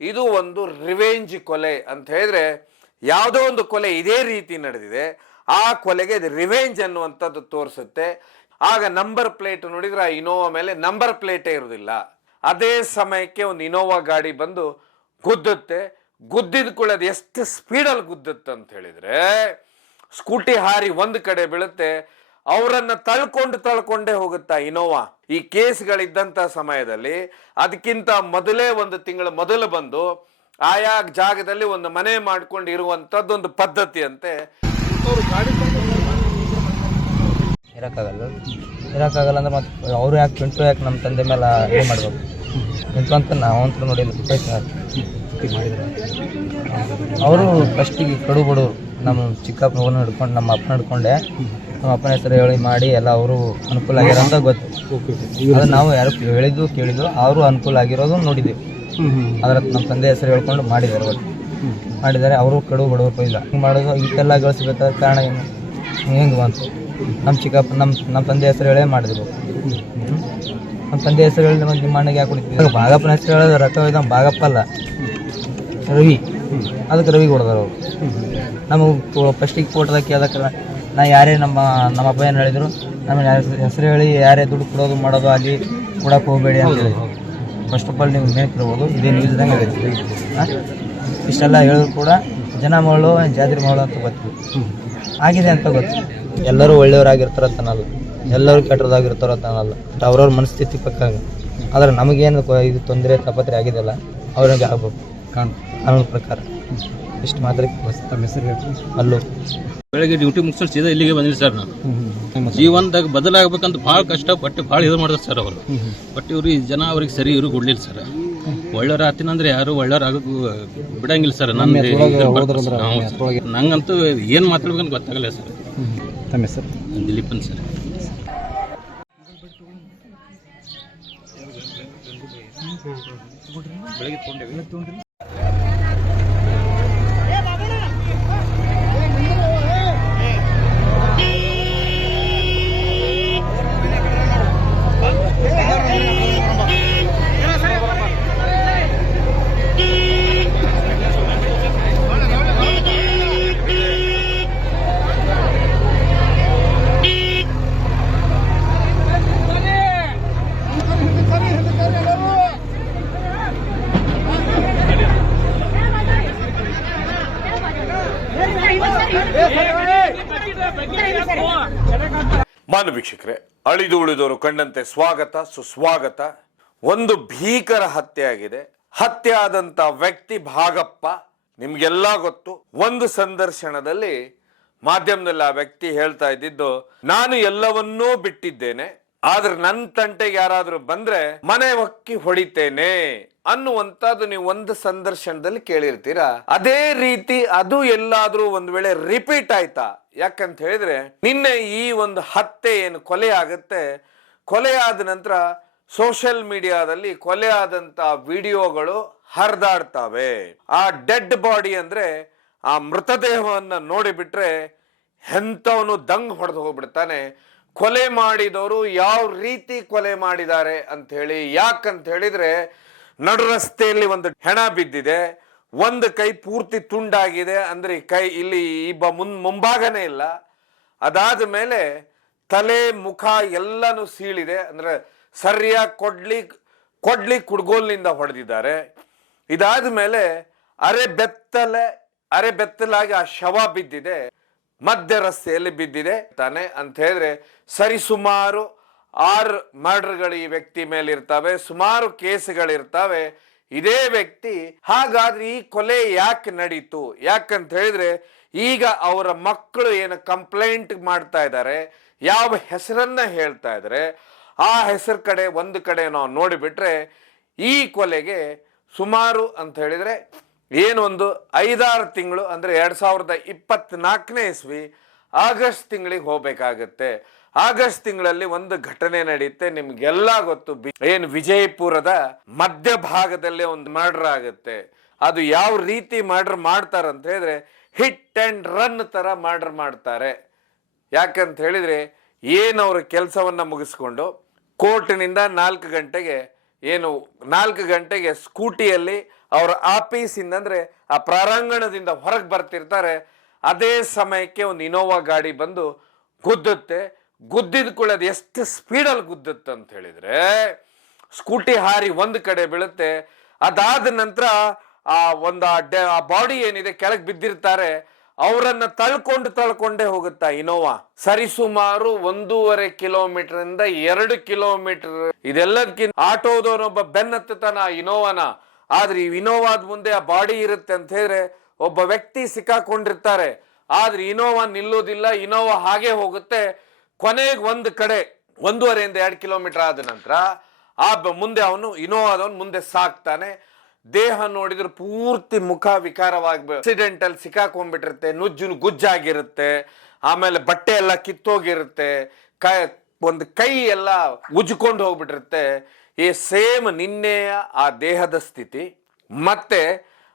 ಇದು ಒಂದು ರಿವೆಂಜ್ ಕೊಲೆ ಅಂತ ಹೇಳಿದ್ರೆ ಯಾವುದೋ ಒಂದು ಕೊಲೆ ಇದೇ ರೀತಿ ನಡೆದಿದೆ, ಆ ಕೊಲೆಗೆ ಇದು ರಿವೆಂಜ್ ಅನ್ನುವಂಥದ್ದು ತೋರಿಸುತ್ತೆ. ಆಗ ನಂಬರ್ ಪ್ಲೇಟ್ ನೋಡಿದ್ರೆ ಆ ಇನೋವಾ ಮೇಲೆ ನಂಬರ್ ಪ್ಲೇಟೇ ಇರೋದಿಲ್ಲ. ಅದೇ ಸಮಯಕ್ಕೆ ಒಂದು ಇನೋವಾ ಗಾಡಿ ಬಂದು ಗುದ್ದುತ್ತೆ. ಗುದ್ದಿದ ಕೂಡ ಅದು ಎಷ್ಟು ಸ್ಪೀಡಲ್ಲಿ ಗುದ್ದುತ್ತೆ ಅಂತ ಹೇಳಿದ್ರೆ ಸ್ಕೂಟಿ ಹಾರಿ ಒಂದು ಕಡೆ ಬೀಳುತ್ತೆ, ಅವರನ್ನ ತಳ್ಕೊಂಡೇ ಹೋಗುತ್ತಾ ಇನೋವಾ. ಈ ಕೇಸ್ಗಳಿದ್ದಂಥ ಸಮಯದಲ್ಲಿ ಅದಕ್ಕಿಂತ ಮೊದಲೇ ಒಂದು ತಿಂಗಳ ಮೊದಲು ಬಂದು ಆಯಾ ಜಾಗದಲ್ಲಿ ಒಂದು ಮನೆ ಮಾಡ್ಕೊಂಡು ಇರುವಂತದ್ದೊಂದು ಪದ್ಧತಿ ಅಂತೆ. ಇರೋಕ್ಕಾಗಲ್ಲ ಅಂದ್ರೆ ಮತ್ತೆ ಅವರು ಯಾಕೆ ಪಿಂಟು ಯಾಕೆ ನಮ್ಮ ತಂದೆ ಮೇಲೆ ಏನು ಮಾಡ್ಬೇಕು ಪಿಂಟು ಅಂತ ನಾವು ಅಂತ ನೋಡಿಲ್ಲ. ಅವರು ಫಸ್ಟಿಗೆ ಕಡು ಬಡವರು, ನಮ್ಮ ಚಿಕ್ಕಪ್ಪನ ಹಿಡ್ಕೊಂಡು ನಮ್ಮ ಅಪ್ಪನ ಹಿಡ್ಕೊಂಡೆ ನಮ್ಮ ಅಪ್ಪನ ಹೆಸರು ಹೇಳಿ ಮಾಡಿ ಎಲ್ಲ ಅವರು ಅನುಕೂಲ ಆಗ್ಯಾರ ಅಂತ ಗೊತ್ತು. ಅದು ನಾವು ಯಾರು ಕೇಳಿದ್ದು ಅವರು ಅನುಕೂಲ ಆಗಿರೋದು ನೋಡಿದ್ದೀವಿ. ಅದ್ರ ನಮ್ಮ ತಂದೆ ಹೆಸರು ಹೇಳ್ಕೊಂಡು ಮಾಡಿದ್ದಾರೆ, ಒಟ್ಟು ಮಾಡಿದ್ದಾರೆ. ಅವರು ಕಡು ಬಡವರು ಇಲ್ಲ ಹಿಂಗೆ ಮಾಡೋದು. ಇದಕ್ಕೆಲ್ಲ ಗಳಿಸ್ಬೇಕಾದ ಕಾರಣ ಏನು ಹೆಂಗೆ ಬಂತು? ನಮ್ಮ ಚಿಕ್ಕಪ್ಪ ನಮ್ಮ ತಂದೆ ಹೆಸರು ಹೇಳೇ ಮಾಡಿದ್ರು. ನಮ್ಮ ತಂದೆ ಹೆಸರು ಹೇಳಿದ ನಿಮ್ಮ ಅಣ್ಣಗೆ ಯಾಕೆ ಕೊಡ್ತಿದ್ರು? ಭಾಗಪ್ಪನ ಹೆಸರು ಹೇಳೋದು ರೊಕ್ಕ ಇದ್ದ ಭಾಗಪ್ಪ ಅಲ್ಲ, ರವಿ. ಅದಕ್ಕೆ ರವಿ ಕೊಡ್ದಾರ ಅವರು. ನಮಗೆ ಫಸ್ಟಿಗೆ ಕೊಟ್ಟದಕ್ಕೆ ಅದಕ್ಕೆ ನಾ ಯಾರೇ ನಮ್ಮ ಅಪ್ಪ ಏನು ಹೇಳಿದ್ರು, ನಮ್ಮ ಹೆಸರು ಹೇಳಿ ಯಾರೇ ದುಡ್ಡು ಕೊಡೋದು ಮಾಡೋದು ಅಲ್ಲಿ ಕೊಡೋಕೆ ಹೋಗಬೇಡಿ ಅಂತ ಹೇಳಿ. ಫಸ್ಟ್ ಆಫ್ ಆಲ್ ನೀವು ನೆನಪಿರ್ಬೋದು, ಇದೇ ನ್ಯೂಸ್ದಂಗೆ ಆಗೈತಿ. ಇಷ್ಟೆಲ್ಲ ಹೇಳಿದ್ರು ಕೂಡ ಜನ ಮಗಳು ಜಾತ್ರೆ ಮಗಳು ಅಂತ ಗೊತ್ತು ಆಗಿದೆ ಅಂತ ಗೊತ್ತು. ಎಲ್ಲರೂ ಒಳ್ಳೆಯವರಾಗಿರ್ತಾರತ್ತನಲ್ಲ, ಎಲ್ಲರೂ ಕೆಟ್ಟದಾಗಿರ್ತಾರತ್ತನಲ್ಲ, ಅವ್ರವ್ರ ಮನಸ್ಥಿತಿ ಪಕ್ಕಾಗ. ಆದರೆ ನಮಗೇನು ಇದು ತೊಂದರೆ ತಾಪತ್ರೆ ಆಗಿದೆಯಲ್ಲ ಅವ್ರಿಗೆ ಆಗ್ಬೇಕು ಕಾನೂನು ಪ್ರಕಾರ. ಇಷ್ಟು ಮಾತ್ರ. ತಮ್ಮ ಹೆಸರು ಅಲ್ಲೂ ಬೆಳಗ್ಗೆ ಡ್ಯೂಟಿ ಮುಗಿಸ್ಕೊಂಡು ಸೀದಾ ಇಲ್ಲಿಗೆ ಬಂದಿಲ್ಲ ಸರ್. ನಾನು ಜೀವನದಾಗ ಬದಲಾಗಬೇಕಂತ ಭಾಳ ಕಷ್ಟಪಟ್ಟು ಭಾಳ ಇದು ಮಾಡಿದ್ರು ಸರ್ ಅವರು. ಬಟ್ ಇವ್ರಿಗೆ ಜನ ಅವ್ರಿಗೆ ಸರಿ ಇವ್ರಿಗೆ ಕೊಡ್ಲಿಲ್ಲ ಸರ್. ಒಳ್ಳೆಯವ್ರು ಆತಿನಂದ್ರೆ ಯಾರು ಒಳ್ಳೆಯವ್ರು ಆಗೋದು ಬಿಡಂಗಿಲ್ಲ ಸರ್. ನಂಗಂತೂ ಏನು ಮಾತಾಡ್ಬೇಕಂತ ಗೊತ್ತಾಗಲ್ಲ ಸರ್. ತಮ್ಮ ಹೆಸರು? ದಿಲೀಪನ್ ಸರ್. ಬೆಳಗ್ಗೆ ತೊಗೊಂಡೇವಿ. ಮಾನ್ಯ ವೀಕ್ಷಕರೇ, ಅಳಿದು ಉಳಿದವರು ಕಂಡಂತೆ ಸ್ವಾಗತ ಸುಸ್ವಾಗತ. ಒಂದು ಭೀಕರ ಹತ್ಯೆ ಆಗಿದೆ. ಹತ್ಯೆ ಆದಂತ ವ್ಯಕ್ತಿ ಭಾಗಪ್ಪ, ನಿಮ್ಗೆಲ್ಲ ಗೊತ್ತು. ಒಂದು ಸಂದರ್ಶನದಲ್ಲಿ ಮಾಧ್ಯಮದಲ್ಲಿ ಆ ವ್ಯಕ್ತಿ ಹೇಳ್ತಾ ಇದ್ದಿದ್ದು, ನಾನು ಎಲ್ಲವನ್ನೂ ಬಿಟ್ಟಿದ್ದೇನೆ, ಆದ್ರೆ ನನ್ನ ತಂಟೆಗೆ ಯಾರಾದ್ರೂ ಬಂದ್ರೆ ಮನೆ ಒಕ್ಕಿ ಹೊಡಿತೇನೆ ಅನ್ನುವಂಥದ್ದು ನೀವು ಒಂದು ಸಂದರ್ಶನದಲ್ಲಿ ಕೇಳಿರ್ತೀರಾ. ಅದೇ ರೀತಿ ಅದು ಎಲ್ಲಾದ್ರೂ ಒಂದು ವೇಳೆ ರಿಪೀಟ್ ಆಯ್ತಾ? ಯಾಕಂತ ಹೇಳಿದ್ರೆ ನಿನ್ನೆ ಈ ಒಂದು ಹತ್ಯೆ ಏನು ಕೊಲೆ ಆಗುತ್ತೆ, ಕೊಲೆ ಆದ ನಂತರ ಸೋಷಿಯಲ್ ಮೀಡಿಯಾದಲ್ಲಿ ಕೊಲೆ ಆದಂತ ವಿಡಿಯೋಗಳು ಹರಿದಾಡ್ತಾವೆ. ಆ ಡೆಡ್ ಬಾಡಿ ಅಂದ್ರೆ ಆ ಮೃತದೇಹವನ್ನ ನೋಡಿಬಿಟ್ರೆ ಎಂಥವನು ದಂಗ್ ಹೊಡೆದು ಹೋಗ್ಬಿಡ್ತಾನೆ. ಕೊಲೆ ಮಾಡಿದವರು ಯಾವ ರೀತಿ ಕೊಲೆ ಮಾಡಿದ್ದಾರೆ ಅಂತ ಹೇಳಿ. ಯಾಕಂತ ಹೇಳಿದ್ರೆ ನಡು ರಸ್ತೆಯಲ್ಲಿ ಒಂದು ಹೆಣ ಬಿದ್ದಿದೆ, ಒಂದು ಕೈ ಪೂರ್ತಿ ತುಂಡಾಗಿದೆ, ಅಂದ್ರೆ ಕೈ ಇಲ್ಲಿ ಮುಂಭಾಗನೇ ಇಲ್ಲ. ಅದಾದ ಮೇಲೆ ತಲೆ ಮುಖ ಎಲ್ಲಾನು ಸೀಳಿದೆ, ಅಂದ್ರೆ ಸರಿಯಾಗಿ ಕೊಡ್ಲಿ ಕುಡ್ಗೋಲ್ನಿಂದ ಹೊಡೆದಿದ್ದಾರೆ. ಇದಾದ ಮೇಲೆ ಅರೆ ಬೆತ್ತಲಾಗಿ ಆ ಶವ ಬಿದ್ದಿದೆ, ಮಧ್ಯ ರಸ್ತೆಯಲ್ಲಿ ಬಿದ್ದಿದೆ ತಾನೆ ಅಂತ ಹೇಳಿದ್ರೆ ಸರಿಸುಮಾರು 6 ಮರ್ಡರ್ಗಳು ಈ ವ್ಯಕ್ತಿ ಮೇಲೆ ಇರ್ತವೆ, ಸುಮಾರು ಕೇಸ್ಗಳಿರ್ತವೆ. ಇದೇ ವ್ಯಕ್ತಿ ಹಾಗಾದ್ರೆ ಈ ಕೊಲೆ ಯಾಕೆ ನಡೀತು? ಯಾಕಂತ ಹೇಳಿದ್ರೆ ಈಗ ಅವರ ಮಕ್ಕಳು ಏನು ಕಂಪ್ಲೇಂಟ್ ಮಾಡ್ತಾ ಇದ್ದಾರೆ, ಯಾವ ಹೆಸರನ್ನ ಹೇಳ್ತಾ ಇದ್ದಾರೆ, ಆ ಹೆಸರು ಕಡೆ ಒಂದು ಕಡೆ ನಾವು ನೋಡಿಬಿಟ್ರೆ ಈ ಕೊಲೆಗೆ ಸುಮಾರು ಅಂತ ಹೇಳಿದ್ರೆ ಏನೊಂದು 5-6 ತಿಂಗಳು ಅಂದ್ರೆ 2024ನೇ ಇಸ್ವಿ ಆಗಸ್ಟ್ ತಿಂಗಳಿಗೆ ಹೋಗ್ಬೇಕಾಗತ್ತೆ. ಆಗಸ್ಟ್ ತಿಂಗಳಲ್ಲಿ ಒಂದು ಘಟನೆ ನಡೆಯುತ್ತೆ, ನಿಮ್ಗೆಲ್ಲ ಗೊತ್ತು. ಏನು ವಿಜಯಪುರದ ಮಧ್ಯ ಭಾಗದಲ್ಲಿ ಒಂದು ಮರ್ಡರ್ ಆಗುತ್ತೆ. ಅದು ಯಾವ ರೀತಿ ಮರ್ಡರ್ ಮಾಡ್ತಾರೆ ಅಂತ ಹೇಳಿದ್ರೆ ಹಿಟ್ ಅಂಡ್ ರನ್ ತರ ಮರ್ಡರ್ ಮಾಡ್ತಾರೆ. ಯಾಕಂತ ಹೇಳಿದ್ರೆ ಏನು ಅವ್ರ ಕೆಲಸವನ್ನ ಮುಗಿಸ್ಕೊಂಡು ಕೋರ್ಟಿನಿಂದ 4 ಗಂಟೆಗೆ ಸ್ಕೂಟಿಯಲ್ಲಿ ಅವರ ಆಫೀಸಿಂದ ಅಂದ್ರೆ ಆ ಪ್ರಾರಂಗಣದಿಂದ ಹೊರಗೆ ಬರ್ತಿರ್ತಾರೆ. ಅದೇ ಸಮಯಕ್ಕೆ ಒಂದು ಇನೋವಾ ಗಾಡಿ ಬಂದು ಗುದ್ದುತ್ತೆ. ಗುದ್ದಿದ ಕೂಡ ಅದು ಎಷ್ಟು ಸ್ಪೀಡಲ್ಲಿ ಗುದ್ದುತ್ತೆ ಅಂತ ಹೇಳಿದ್ರೆ ಸ್ಕೂಟಿ ಹಾರಿ ಒಂದು ಕಡೆ ಬೀಳುತ್ತೆ. ಅದಾದ ನಂತರ ಆ ಬಾಡಿ ಏನಿದೆ ಕೆಳಗೆ ಬಿದ್ದಿರ್ತಾರೆ, ಅವರನ್ನ ತಳ್ಕೊಂಡೇ ಹೋಗುತ್ತಾ ಇನೋವಾ. ಸರಿಸುಮಾರು 1.5 ಕಿಲೋಮೀಟರ್ ಇಂದ 2 ಕಿಲೋಮೀಟರ್. ಇದೆಲ್ಲದಕ್ಕಿಂತ ಆಟೋದವನೊಬ್ಬ ಬೆನ್ನತ್ತಾನ ಆ ಇನೋವಾನ. ಆದ್ರೆ ಈ ಇನೋವಾದ ಮುಂದೆ ಆ ಬಾಡಿ ಇರುತ್ತೆ ಅಂತ ಹೇಳಿದ್ರೆ ಒಬ್ಬ ವ್ಯಕ್ತಿ ಸಿಕ್ಕಾಕೊಂಡಿರ್ತಾರೆ. ಆದ್ರೆ ಇನೋವಾ ನಿಲ್ಲೋದಿಲ್ಲ, ಇನೋವಾ ಹಾಗೆ ಹೋಗುತ್ತೆ. ಕೊನೆಗೆ ಒಂದು ಕಡೆ 1.5 ಇಂದ 2 ಕಿಲೋಮೀಟರ್ ಆದ ನಂತರ ಮುಂದೆ ಅವನು ಇನೋವಾದವನು ಮುಂದೆ ಸಾಕ್ತಾನೆ. ದೇಹ ನೋಡಿದ್ರೆ ಪೂರ್ತಿ ಮುಖ ವಿಕಾರವಾಗಿ ಆಕ್ಸಿಡೆಂಟ್ ಅಲ್ಲಿ ಸಿಕ್ಕಾಕೊಂಡ್ಬಿಟ್ಟಿರುತ್ತೆ, ಗುಜ್ಜಾಗಿರುತ್ತೆ, ಆಮೇಲೆ ಬಟ್ಟೆ ಎಲ್ಲ ಕಿತ್ತೋಗಿರುತ್ತೆ, ಒಂದು ಕೈ ಎಲ್ಲ ಉಜ್ಕೊಂಡು ಹೋಗ್ಬಿಟ್ಟಿರುತ್ತೆ. ಈ ಸೇಮ್ ನಿನ್ನೆಯ ಆ ದೇಹದ ಸ್ಥಿತಿ ಮತ್ತೆ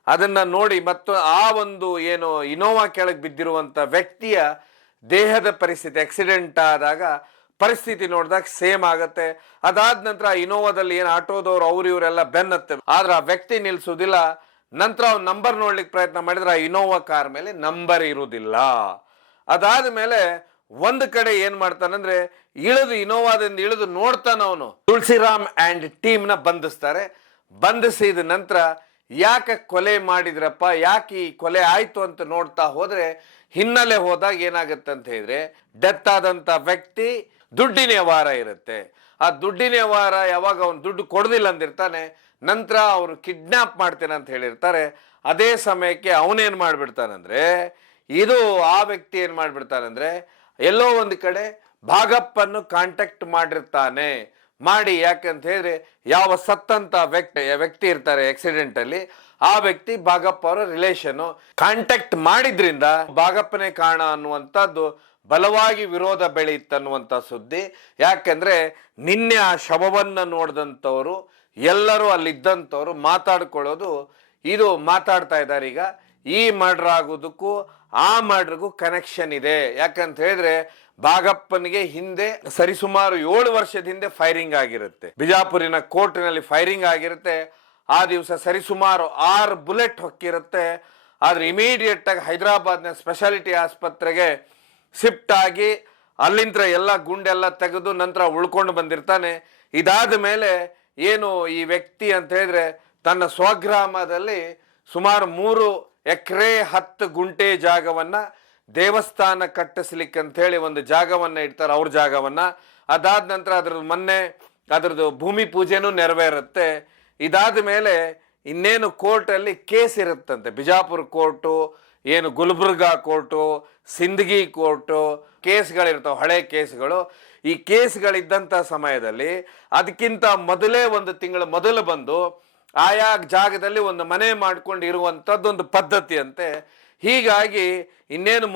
ಅದನ್ನ ನೋಡಿ ಮತ್ತು ಆ ಒಂದು ಏನು ಇನೋವಾ ಕೆಳಗೆ ಬಿದ್ದಿರುವಂತ ವ್ಯಕ್ತಿಯ ದೇಹದ ಪರಿಸ್ಥಿತಿ ಆಕ್ಸಿಡೆಂಟ್ ಆದಾಗ ಪರಿಸ್ಥಿತಿ ನೋಡಿದಾಗ ಸೇಮ್ ಆಗತ್ತೆ. ಅದಾದ ನಂತರ ಇನೋವಾದಲ್ಲಿ ಏನು ಆಟೋದವ್ರು ಇವರೆಲ್ಲ ಬೆನ್ನತ್ತೆ, ಆದ್ರೆ ಆ ವ್ಯಕ್ತಿ ನಿಲ್ಸುದಿಲ್ಲ. ನಂತರ ಅವ್ನು ನಂಬರ್ ನೋಡ್ಲಿಕ್ಕೆ ಪ್ರಯತ್ನ ಮಾಡಿದ್ರೆ ಆ ಇನೋವಾ ಕಾರ್ ಮೇಲೆ ನಂಬರ್ ಇರುವುದಿಲ್ಲ. ಅದಾದ ಮೇಲೆ ಒಂದು ಕಡೆ ಏನ್ ಮಾಡ್ತಾನಂದ್ರೆ ಇನೋವಾದಿಂದ ಇಳಿದು ನೋಡ್ತಾನ ಅವನು. ತುಳಸಿರಾಮ್ ಅಂಡ್ ಟೀಮ್ ನ ಬಂಧಿಸ್ತಾರೆ. ಬಂಧಿಸಿದ ನಂತರ ಯಾಕೆ ಕೊಲೆ ಮಾಡಿದ್ರಪ್ಪ, ಯಾಕೆ ಈ ಕೊಲೆ ಆಯ್ತು ಅಂತ ನೋಡ್ತಾ ಹೋದ್ರೆ ಹಿನ್ನೆಲೆ ಹೋದಾಗ ಏನಾಗುತ್ತೆ ಅಂತ ಹೇಳಿದ್ರೆ ಡೆತ್ ಆದಂತ ವ್ಯಕ್ತಿ ದುಡ್ಡಿನ ವ್ಯವಹಾರ ಇರುತ್ತೆ. ಆ ದುಡ್ಡಿನ ವ್ಯವಹಾರ ಯಾವಾಗ ಅವನು ದುಡ್ಡು ಕೊಡೋದಿಲ್ಲ ಅಂದಿರ್ತಾನೆ, ನಂತರ ಅವರು ಕಿಡ್ನಾಪ್ ಮಾಡ್ತೇನೆ ಅಂತ ಹೇಳಿರ್ತಾರೆ. ಅದೇ ಸಮಯಕ್ಕೆ ಅವನೇನ್ ಮಾಡ್ಬಿಡ್ತಾನಂದ್ರೆ ಆ ವ್ಯಕ್ತಿ ಏನ್ ಮಾಡ್ಬಿಡ್ತಾನಂದ್ರೆ ಎಲ್ಲೋ ಒಂದು ಕಡೆ ಭಾಗಪ್ಪನ್ನು ಕಾಂಟ್ಯಾಕ್ಟ್ ಮಾಡಿರ್ತಾನೆ. ಯಾಕಂತ ಹೇಳಿದ್ರೆ ಯಾವ ಸತ್ತಂತ ವ್ಯಕ್ತಿ ಇರ್ತಾರೆ ಆಕ್ಸಿಡೆಂಟ್ ಅಲ್ಲಿ, ಆ ವ್ಯಕ್ತಿ ಭಾಗಪ್ಪ ಅವರ ರಿಲೇಷನ್. ಕಾಂಟ್ಯಾಕ್ಟ್ ಮಾಡಿದ್ರಿಂದ ಭಾಗಪ್ಪನೇ ಕಾರಣ ಅನ್ನುವಂಥದ್ದು ಬಲವಾಗಿ ವಿರೋಧ ಬೆಳೆಯಿತ್ತನ್ನುವಂಥ ಸುದ್ದಿ. ಯಾಕಂದ್ರೆ ನಿನ್ನೆ ಆ ಶವವನ್ನ ನೋಡಿದಂಥವ್ರು ಎಲ್ಲರೂ ಅಲ್ಲಿದ್ದಂಥವ್ರು ಮಾತಾಡ್ತಾ ಇದ್ದಾರೆ. ಈಗ ಈ ಮರ್ಡರ್ ಆಗೋದಕ್ಕೂ ಆ ಮರ್ಡರ್ಗೂ ಕನೆಕ್ಷನ್ ಇದೆ. ಯಾಕಂತ ಹೇಳಿದ್ರೆ ಭಾಗಪ್ಪನಿಗೆ ಹಿಂದೆ ಸರಿಸುಮಾರು 7 ವರ್ಷದ ಹಿಂದೆ ಫೈರಿಂಗ್ ಆಗಿರುತ್ತೆ, ಬಿಜಾಪುರಿನ ಕೋರ್ಟ್ನಲ್ಲಿ ಫೈರಿಂಗ್ ಆಗಿರುತ್ತೆ. ಆ ದಿವಸ ಸರಿಸುಮಾರು 6 ಬುಲೆಟ್ ಹೊಕ್ಕಿರುತ್ತೆ. ಆದ್ರೆ ಇಮಿಡಿಯೇಟ್ ಆಗಿ ಹೈದರಾಬಾದ್ನ ಸ್ಪೆಷಾಲಿಟಿ ಆಸ್ಪತ್ರೆಗೆ ಶಿಫ್ಟ್ ಆಗಿ ಅಲ್ಲಿಂದ ಎಲ್ಲ ಗುಂಡೆಲ್ಲ ತೆಗೆದು ನಂತರ ಉಳ್ಕೊಂಡು ಬಂದಿರ್ತಾನೆ. ಇದಾದ ಮೇಲೆ ಏನು ಈ ವ್ಯಕ್ತಿ ಅಂತ ಹೇಳಿದ್ರೆ ತನ್ನ ಸ್ವಗ್ರಾಮದಲ್ಲಿ ಸುಮಾರು 3 ಎಕರೆ 10 ಗುಂಟೆ ಜಾಗವನ್ನ ದೇವಸ್ಥಾನ ಕಟ್ಟಿಸ್ಲಿಕ್ಕೆ ಅಂತ ಹೇಳಿ ಒಂದು ಜಾಗವನ್ನ ಇಡ್ತಾರೆ, ಅವ್ರ ಜಾಗವನ್ನ. ಅದಾದ ನಂತರ ಅದ್ರದ್ದು ಭೂಮಿ ಪೂಜೆನೂ ನೆರವೇರುತ್ತೆ. ಇದಾದ ಮೇಲೆ ಇನ್ನೇನು ಕೋರ್ಟಲ್ಲಿ ಕೇಸ್ ಇರುತ್ತಂತೆ. ಬಿಜಾಪುರ ಕೋರ್ಟು, ಏನು ಗುಲ್ಬರ್ಗಾ ಕೋರ್ಟು, ಸಿಂದಗಿ ಕೋರ್ಟು ಕೇಸ್ಗಳಿರ್ತಾವೆ, ಹಳೆ ಕೇಸ್ಗಳು. ಈ ಕೇಸ್ಗಳಿದ್ದಂಥ ಸಮಯದಲ್ಲಿ ಅದಕ್ಕಿಂತ ಮೊದಲೇ 1 ತಿಂಗಳ ಮೊದಲು ಬಂದು ಆಯಾ ಜಾಗದಲ್ಲಿ ಒಂದು ಮನೆ ಮಾಡ್ಕೊಂಡು ಇರುವಂಥದ್ದೊಂದು ಪದ್ಧತಿ ಅಂತೆ. ಹೀಗಾಗಿ ಇನ್ನೇನು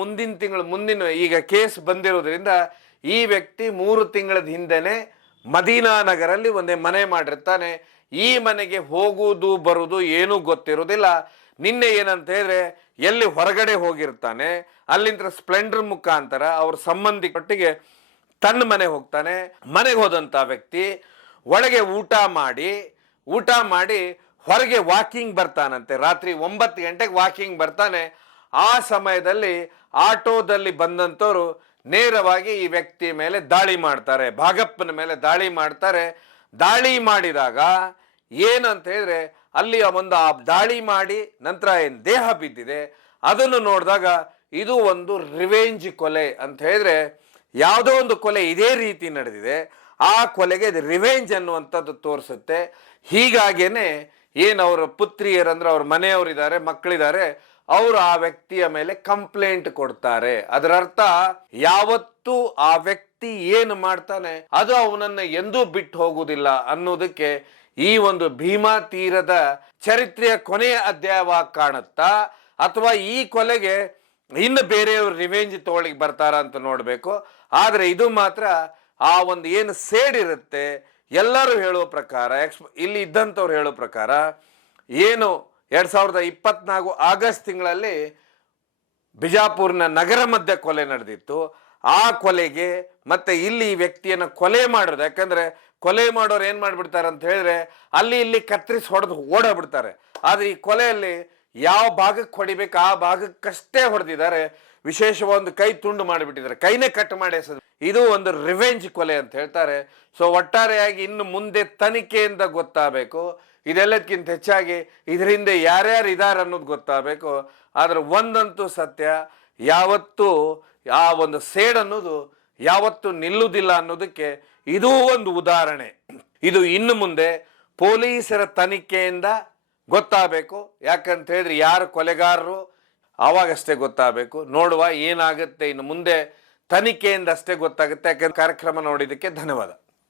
ಮುಂದಿನ ಈಗ ಕೇಸ್ ಬಂದಿರೋದ್ರಿಂದ ಈ ವ್ಯಕ್ತಿ 3 ತಿಂಗಳ ಹಿಂದೆನೆ ಮದೀನಾ ನಗರಲ್ಲಿ ಒಂದೇ ಮನೆ ಮಾಡಿರ್ತಾನೆ. ಈ ಮನೆಗೆ ಹೋಗುವುದು ಬರುವುದು ಏನೂ ಗೊತ್ತಿರೋದಿಲ್ಲ. ನಿನ್ನೆ ಏನಂತ ಹೇಳಿದ್ರೆ ಎಲ್ಲಿ ಹೊರಗಡೆ ಹೋಗಿರ್ತಾನೆ, ಅಲ್ಲಿಂದ ಸ್ಪ್ಲೆಂಡರ್ ಮುಖಾಂತರ ಅವ್ರ ಸಂಬಂಧಿಕರೊಟ್ಟಿಗೆ ತನ್ನ ಮನೆ ಹೋಗ್ತಾನೆ. ಮನೆಗೆ ಹೋದಂತ ವ್ಯಕ್ತಿ ಒಳಗೆ ಊಟ ಮಾಡಿ ಹೊರಗೆ ವಾಕಿಂಗ್ ಬರ್ತಾನಂತೆ. ರಾತ್ರಿ 9 ಗಂಟೆಗೆ ವಾಕಿಂಗ್ ಬರ್ತಾನೆ. ಆ ಸಮಯದಲ್ಲಿ ಆಟೋದಲ್ಲಿ ಬಂದಂಥವ್ರು ನೇರವಾಗಿ ಈ ವ್ಯಕ್ತಿ ಮೇಲೆ ದಾಳಿ ಮಾಡ್ತಾರೆ, ಭಾಗಪ್ಪನ ಮೇಲೆ ದಾಳಿ ಮಾಡ್ತಾರೆ. ದಾಳಿ ಮಾಡಿದಾಗ ಏನಂತ ಹೇಳಿದ್ರೆ ಅಲ್ಲಿ ಆ ದಾಳಿ ಮಾಡಿ ನಂತರ ಏನು ದೇಹ ಬಿದ್ದಿದೆ ಅದನ್ನು ನೋಡಿದಾಗ ಇದು ಒಂದು ರಿವೆಂಜ್ ಕೊಲೆ ಅಂತ ಹೇಳಿದ್ರೆ ಯಾವುದೋ ಒಂದು ಕೊಲೆ ಇದೇ ರೀತಿ ನಡೆದಿದೆ, ಆ ಕೊಲೆಗೆ ರಿವೆಂಜ್ ಅನ್ನುವಂಥದ್ದು ತೋರಿಸುತ್ತೆ. ಹೀಗಾಗೇನೆ ಏನು ಅವರ ಪುತ್ರಿಯರಂದ್ರೆ ಅವ್ರ ಮನೆಯವರಿದ್ದಾರೆ, ಮಕ್ಕಳಿದ್ದಾರೆ, ಅವರು ಆ ವ್ಯಕ್ತಿಯ ಮೇಲೆ ಕಂಪ್ಲೇಂಟ್ ಕೊಡ್ತಾರೆ. ಅದರ ಅರ್ಥ ಯಾವತ್ತೂ ಆ ವ್ಯಕ್ತಿ ಏನು ಮಾಡ್ತಾನೆ ಅದು ಅವನನ್ನ ಎಂದೂ ಬಿಟ್ಟು ಹೋಗುವುದಿಲ್ಲ ಅನ್ನೋದಕ್ಕೆ ಈ ಒಂದು ಭೀಮಾ ತೀರದ ಚರಿತ್ರೆಯ ಕೊನೆಯ ಅಧ್ಯಾಯವಾಗಿ ಕಾಣುತ್ತಾ, ಅಥವಾ ಈ ಕೊಲೆಗೆ ಇನ್ನು ಬೇರೆಯವರು ರಿವೆಂಜ್ ತಗೊಳ್ಳಿಕ್ಕೆ ಬರ್ತಾರ ಅಂತ ನೋಡ್ಬೇಕು. ಆದ್ರೆ ಇದು ಮಾತ್ರ ಆ ಒಂದು ಏನು ಸೇಡ್ ಇರುತ್ತೆ, ಎಲ್ಲರೂ ಹೇಳುವ ಪ್ರಕಾರ, ಇಲ್ಲಿ ಇದ್ದಂಥವ್ರು ಹೇಳೋ ಪ್ರಕಾರ ಏನು 2024 ಆಗಸ್ಟ್ ತಿಂಗಳಲ್ಲಿ ಬಿಜಾಪುರ್ನ ನಗರ ಮಧ್ಯೆ ಕೊಲೆ ನಡೆದಿತ್ತು. ಆ ಕೊಲೆಗೆ ಮತ್ತೆ ಇಲ್ಲಿ ವ್ಯಕ್ತಿಯನ್ನು ಕೊಲೆ ಮಾಡೋದು, ಯಾಕಂದ್ರೆ ಕೊಲೆ ಮಾಡೋರು ಏನು ಮಾಡಿಬಿಡ್ತಾರೆ ಅಂತ ಹೇಳಿದ್ರೆ ಅಲ್ಲಿ ಇಲ್ಲಿ ಕತ್ತರಿಸಿ ಹೊಡೆದು ಓಡೋಗ್ಬಿಡ್ತಾರೆ. ಆದರೆ ಈ ಕೊಲೆಯಲ್ಲಿ ಯಾವ ಭಾಗಕ್ಕೆ ಹೊಡಿಬೇಕು ಆ ಭಾಗಕ್ಕಷ್ಟೇ ಹೊಡೆದಿದ್ದಾರೆ. ವಿಶೇಷವಾದ ಒಂದು ಕೈ ತುಂಡು ಮಾಡಿಬಿಟ್ಟಿದ್ದಾರೆ, ಕೈನೇ ಕಟ್ ಮಾಡಿ ಎಸೆದು. ಇದು ಒಂದು ರಿವೆಂಜ್ ಕೊಲೆ ಅಂತ ಹೇಳ್ತಾರೆ. ಸೊ ಒಟ್ಟಾರೆಯಾಗಿ ಇನ್ನು ಮುಂದೆ ತನಿಖೆಯಿಂದ ಗೊತ್ತಾಗಬೇಕು. ಇದೆಲ್ಲದಕ್ಕಿಂತ ಹೆಚ್ಚಾಗಿ ಇದರಿಂದ ಯಾರ್ಯಾರು ಇದ್ದಾರೆ ಅನ್ನೋದು ಗೊತ್ತಾಗಬೇಕು. ಆದರೆ ಒಂದಂತೂ ಸತ್ಯ, ಯಾವತ್ತೂ ಆ ಒಂದು ಸೇಡ್ ಅನ್ನೋದು ಯಾವತ್ತೂ ನಿಲ್ಲುವುದಿಲ್ಲ ಅನ್ನೋದಕ್ಕೆ ಇದೂ ಒಂದು ಉದಾಹರಣೆ. ಇದು ಇನ್ನು ಮುಂದೆ ಪೊಲೀಸರ ತನಿಖೆಯಿಂದ ಗೊತ್ತಾಗಬೇಕು. ಯಾಕಂತ ಹೇಳಿದ್ರೆ ಯಾರು ಕೊಲೆಗಾರರು ಆವಾಗಷ್ಟೇ ಗೊತ್ತಾಗಬೇಕು. ನೋಡುವ ಏನಾಗುತ್ತೆ ಇನ್ನು ಮುಂದೆ, ತನಿಖೆಯಿಂದ ಅಷ್ಟೇ ಗೊತ್ತಾಗುತ್ತೆ. ಯಾಕಂದ್ರೆ ಕಾರ್ಯಕ್ರಮ ನೋಡಿದ್ದಕ್ಕೆ ಧನ್ಯವಾದ.